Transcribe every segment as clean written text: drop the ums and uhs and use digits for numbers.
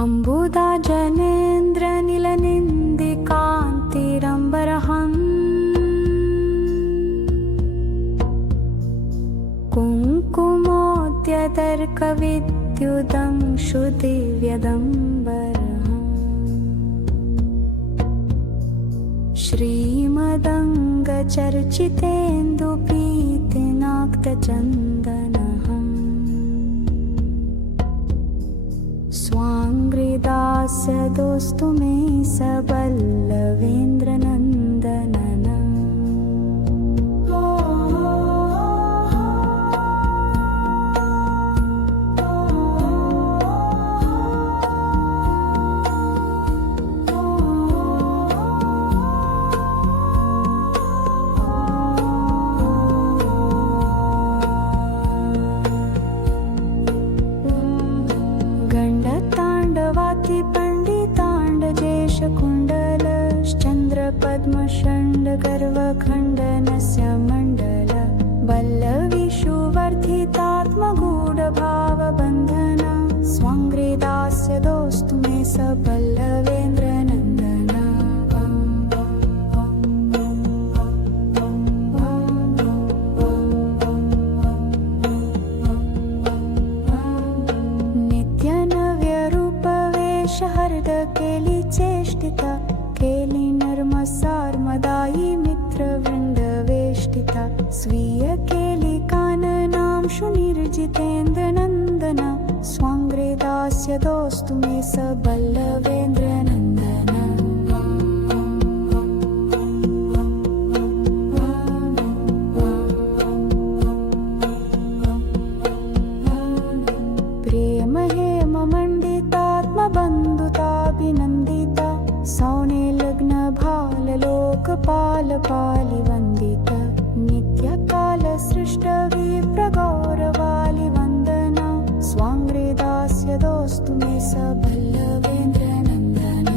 अम्बुदा जनेन्द्रनीलनिन्दिकान्तिरम्बरहम् कुङ्कुमोद्यतर्कविद्युदंशु दिव्यदम्बरहम् श्रीमदङ्गचर्चितेन्दुपीतिनाक्तचन्दनहम् स्वाङ्घ्रिदास्यदोस्तु मे सबल्लवेन्द्रनन्दननम् पद्मषण्डगर्वखण्डनस्य मण्डल वल्लवीषुवर्धितात्मगूढभावबन्धन स्वाङ्घ्रिदास्य दोस्तु मे सबल्लवेन्द्रनन्दन नित्यनव्यरूपवेशहृदकेलिचेष्टिता केलिनर्मसार्मदायी मित्रवृन्दवेष्टिता स्वीयकेलिकाननांशु निर्जितेन्द्रनन्दन स्वाङ्घ्रिदास्य दोस्तु मे सबल्लवेन्द्रनन्दन प्रेमहेममण्डितात्मबन्धुताभिनन्दिता सौनेलग्नभाललोकपालपालिवन्दिता नित्यकालसृष्टविप्रगौरवालिवन्दना स्वाङ्घ्रिदास्य दोस्तु मे सबल्लवेन्द्रनन्दन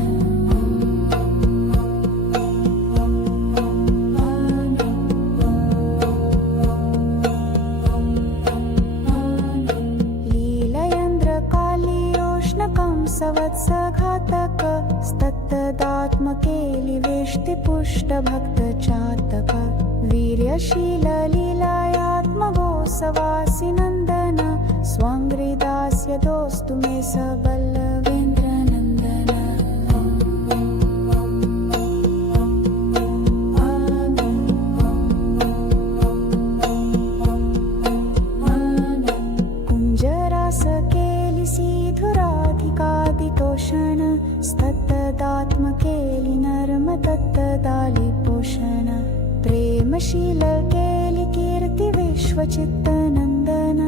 लीलयन्द्रकालीयोष्णकंसवत्सघातक स्तत्तदात्मकेलिवेष्टिपुष्टभक्तचातक वीर्यशीललीलायात्मगोसवासिनन्दन स्वाङ्घ्रिदास्य दोस्तु मे सबल्लवेन्द्रनन्दन कुञ्जरासकेलिसीधुराधिकादितोषण स्तत्तदात्मकेलिनर्मदत्तदालिपोषण प्रेमशीलकेलिकीर्तिविश्वचित्तनन्दन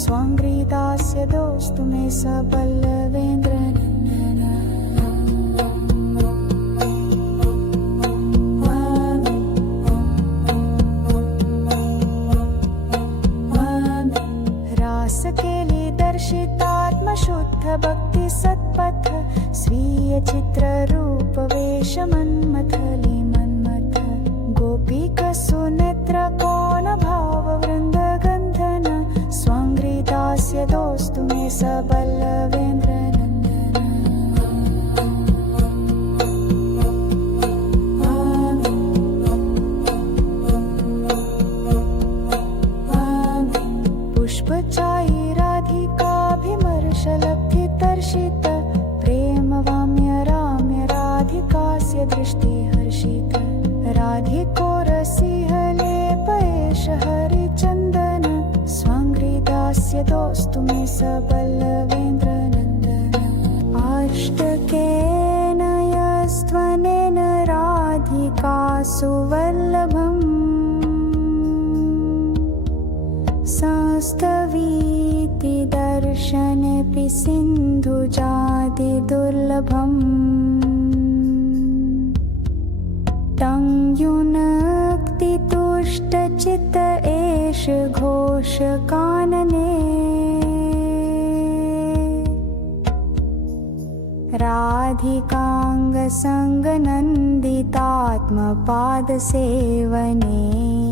स्वाङ्घ्रिदास्य दोस्तु मे सबल्लवेन्द्रनन्दन रासकेलिदर्शितात्मशुद्धभक्तिसत्पथ स्वीयचित्ररूपवेशमन्मथलिमन्मथ गोपीकसुनेत्रकोणभाववृन्दगन्धन स्वाङ्घ्रिदास्य दोस्तु मे सबल्लवेन्द्रनन्दन पुष्पचायिराधिकाभिमर्शलब्धितर्षित प्रेमवाम्य राम्य राधिकास्य दृष्टिहर्षित राधिको रसिहलेपयेष हरिचन्दन स्वाङ्घ्रिदास्य दोस्तु मे सबल्लवेन्द्रनन्दन अष्टकेन यस्त्वनेन राधिकासुवल्लभम् संस्तवीति दर्शनेऽपि सिन्धुजादिदुर्लभम् तं युनक्ति तुष्टचित्त एष घोषकानने राधिकाङ्गसङ्गनन्दितात्मपादसेवने